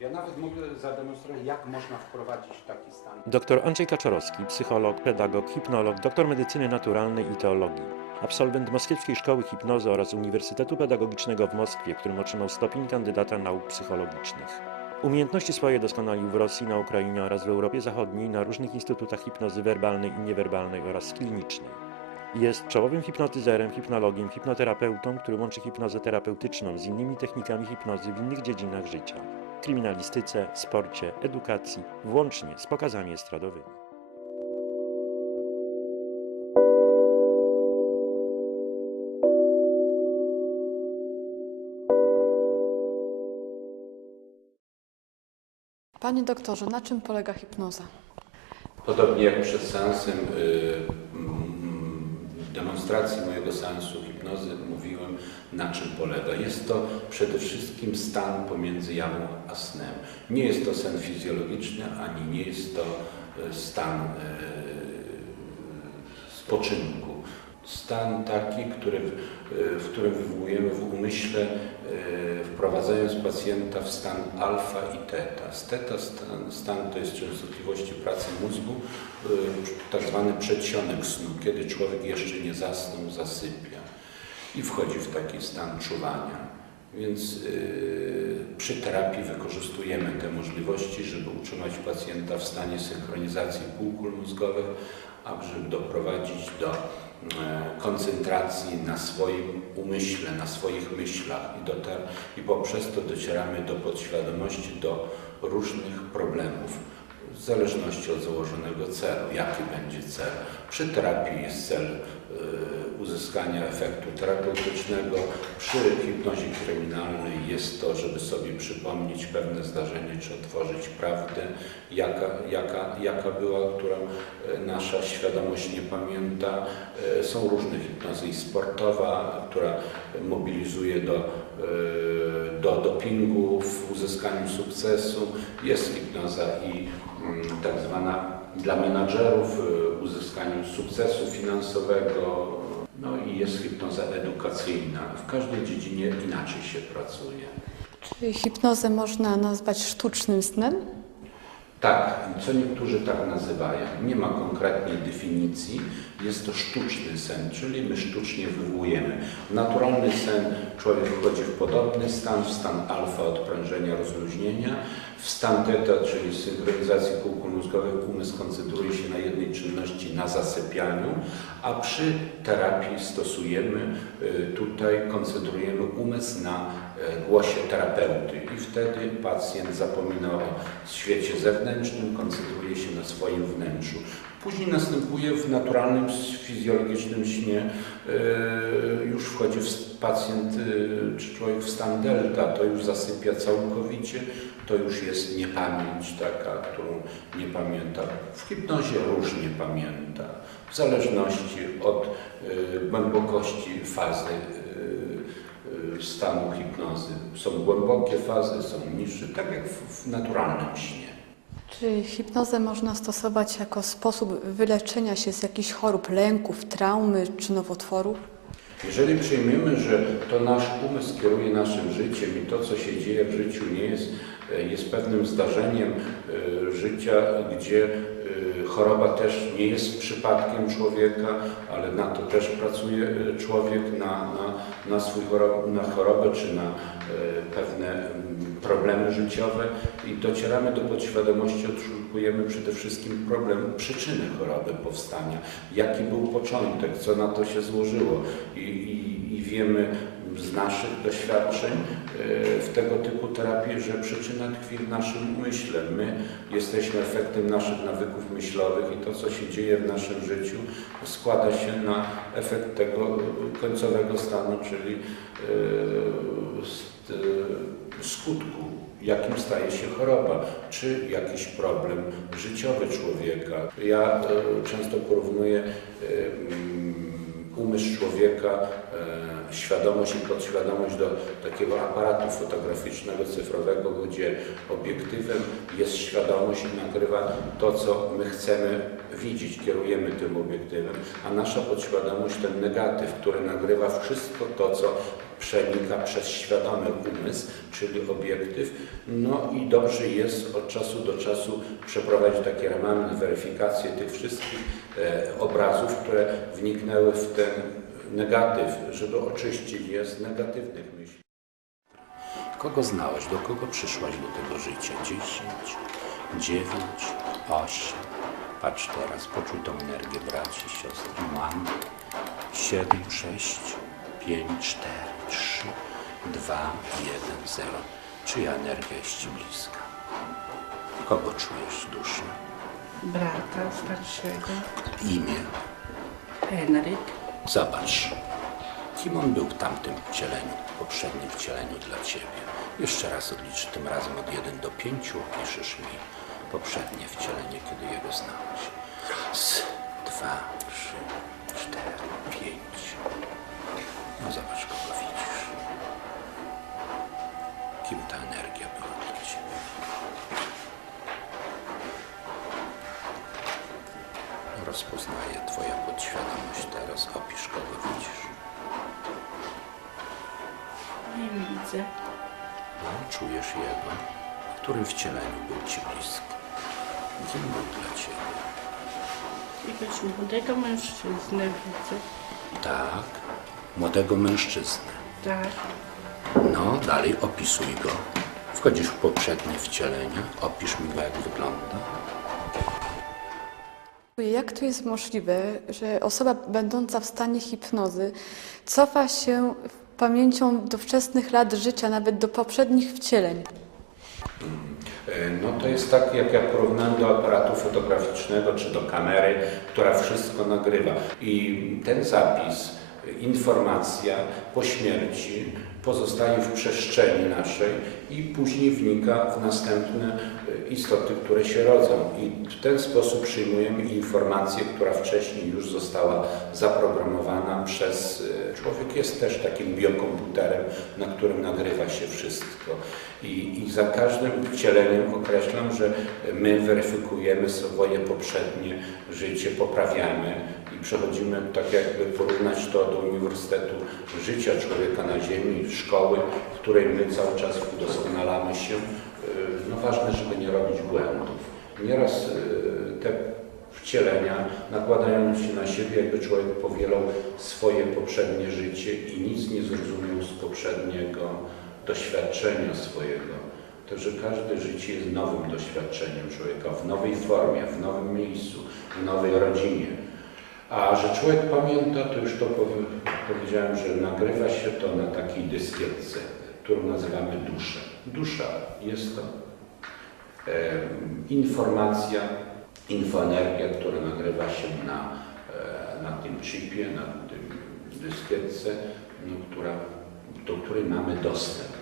Ja nawet mogę zademonstrować, jak można wprowadzić taki stan. Dr Andrzej Kaczorowski, psycholog, pedagog, hipnolog, doktor medycyny naturalnej i teologii. Absolwent Moskiewskiej Szkoły Hipnozy oraz Uniwersytetu Pedagogicznego w Moskwie, którym otrzymał stopień kandydata nauk psychologicznych. Umiejętności swoje doskonalił w Rosji, na Ukrainie oraz w Europie Zachodniej na różnych instytutach hipnozy werbalnej i niewerbalnej oraz klinicznej. Jest czołowym hipnotyzerem, hipnologiem, hipnoterapeutą, który łączy hipnozę terapeutyczną z innymi technikami hipnozy w innych dziedzinach życia kryminalistyce, sporcie, edukacji, włącznie z pokazami estradowymi. Panie doktorze, na czym polega hipnoza? Podobnie jak przed seansem y, demonstracji mojego seansu hipnozy mówiłem, na czym polega. Jest to przede wszystkim stan pomiędzy jawą a snem. Nie jest to sen fizjologiczny, ani nie jest to y, stan y, spoczynku. Stan taki, który, y, w którym wywołujemy w umyśle, y, wprowadzając pacjenta w stan alfa i teta. Teta stan, stan to jest częstotliwości pracy mózgu, y, tak zwany przedsionek snu, kiedy człowiek jeszcze nie zasnął, zasypia i wchodzi w taki stan czuwania. Więc przy terapii wykorzystujemy te możliwości, żeby utrzymać pacjenta w stanie synchronizacji półkul mózgowych, a żeby doprowadzić do e, koncentracji na swoim umyśle, na swoich myślach i, do te, i poprzez to docieramy do podświadomości, do różnych problemów w zależności od założonego celu. Jaki będzie cel? Przy terapii jest cel uzyskania efektu terapeutycznego. Przy hipnozie kryminalnej jest to, żeby sobie przypomnieć pewne zdarzenie, czy otworzyć prawdę, jaka, jaka, jaka była, którą e, nasza świadomość nie pamięta. E, Są różne hipnozy i sportowa, która mobilizuje do, e, do dopingu w uzyskaniu sukcesu. Jest hipnoza i mm, tak zwana dla menadżerów uzyskaniu sukcesu finansowego. No i jest hipnoza edukacyjna. W każdej dziedzinie inaczej się pracuje. Czy hipnozę można nazwać sztucznym snem? Tak, co niektórzy tak nazywają. Nie ma konkretnej definicji. Jest to sztuczny sen, czyli my sztucznie wywołujemy. Naturalny sen człowiek wchodzi w podobny stan, w stan alfa odprężenia, rozluźnienia, w stan teta, czyli synchronizacji półkul mózgowych, umysł koncentruje się na jednej czynności, na zasypianiu, a przy terapii stosujemy, y, tutaj koncentrujemy umysł na głosie terapeuty i wtedy pacjent zapomina o świecie zewnętrznym, koncentruje się na swoim wnętrzu. Później następuje w naturalnym, fizjologicznym śnie, e, już wchodzi pacjent e, czy człowiek w stan delta, to już zasypia całkowicie, to już jest niepamięć taka, którą nie pamięta. W hipnozie różnie pamięta, w zależności od e, głębokości fazy e, e, stanu hipnozy. Są głębokie fazy, są niższe, tak jak w, w naturalnym śnie. Czy hipnozę można stosować jako sposób wyleczenia się z jakichś chorób, lęków, traumy czy nowotworów? Jeżeli przyjmiemy, że to nasz umysł kieruje naszym życiem i to, co się dzieje w życiu, nie jest, jest pewnym zdarzeniem e, życia, gdzie e, choroba też nie jest przypadkiem człowieka, ale na to też pracuje e, człowiek, na, na, na, swój chorob, na chorobę czy na pewne mm, problemy życiowe. I docieramy do podświadomości, odszukujemy przede wszystkim problem przyczyny choroby powstania, jaki był początek, co na to się złożyło. I, i, i wiemy z naszych doświadczeń e, w tego typu terapii, że przyczyna tkwi w naszym umyśle. My jesteśmy efektem naszych nawyków myślowych i to, co się dzieje w naszym życiu, składa się na efekt tego końcowego stanu, czyli e, e, skutku, jakim staje się choroba, czy jakiś problem życiowy człowieka. Ja e, często porównuję umysł człowieka, świadomość i podświadomość do takiego aparatu fotograficznego, cyfrowego, gdzie obiektywem jest świadomość i nagrywa to, co my chcemy widzieć, kierujemy tym obiektywem, a nasza podświadomość ten negatyw, który nagrywa wszystko to, co przenika przez świadomy umysł, czyli obiektyw. No i dobrze jest od czasu do czasu przeprowadzić takie ramamne weryfikacje tych wszystkich e, obrazów, które wniknęły w ten negatyw, żeby oczyścić je z negatywnych myśli. Kogo znałeś, do kogo przyszłaś do tego życia? 10, 9, 8. Patrz teraz, poczuj tą energię braci, siostry. Mam 7, 6, 5, 4, 3, 2, 1, 0. Czyja energia jest Ci bliska? Kogo czujesz w duszy? brata starszego, Imię? Henryk, Zobacz, kim on był w tamtym wcieleniu, poprzednim wcieleniu dla Ciebie. Jeszcze raz odlicz, tym razem od 1 do 5 opiszesz mi poprzednie wcielenie, kiedy jego znałeś. Raz, dwa, trzy, cztery, pięć. No zobacz, kogo widzisz. Kim ta widzę. No, czujesz Jego. W którym wcieleniu był Ci bliski? Kim był dla Ciebie? Jakiegoś młodego mężczyznę widzę. Tak, młodego mężczyznę. Tak, No, dalej opisuj go. Wchodzisz w poprzednie wcielenie. Opisz mi go, jak wygląda. Jak to jest możliwe, że osoba będąca w stanie hipnozy cofa się pamięcią do wczesnych lat życia, nawet do poprzednich wcieleń? E, No to jest tak, jak ja porównałem do aparatu fotograficznego czy do kamery, która wszystko nagrywa. I ten zapis, informacja po śmierci pozostaje w przestrzeni naszej i później wnika w następne e, istoty, które się rodzą. I w ten sposób przyjmujemy informację, która wcześniej już została zaprogramowana przez... e, Człowiek jest też takim biokomputerem, na którym nagrywa się wszystko. I, I za każdym wcieleniem określam, że my weryfikujemy swoje poprzednie życie, poprawiamy przechodzimy, tak jakby porównać to do uniwersytetu życia człowieka na ziemi, szkoły, w której my cały czas udoskonalamy się. Yy, No ważne, żeby nie robić błędów. Nieraz yy, te wcielenia nakładają się na siebie, jakby człowiek powielał swoje poprzednie życie i nic nie zrozumiał z poprzedniego doświadczenia swojego. To, że każde życie jest nowym doświadczeniem człowieka, w nowej formie, w nowym miejscu, w nowej rodzinie. A że człowiek pamięta, to już to powie, powiedziałem, że nagrywa się to na takiej dyskietce, którą nazywamy duszę. Dusza jest to em, informacja, infoenergia, która nagrywa się na, e, na tym chipie, na tym dyskietce, no, która, do której mamy dostęp.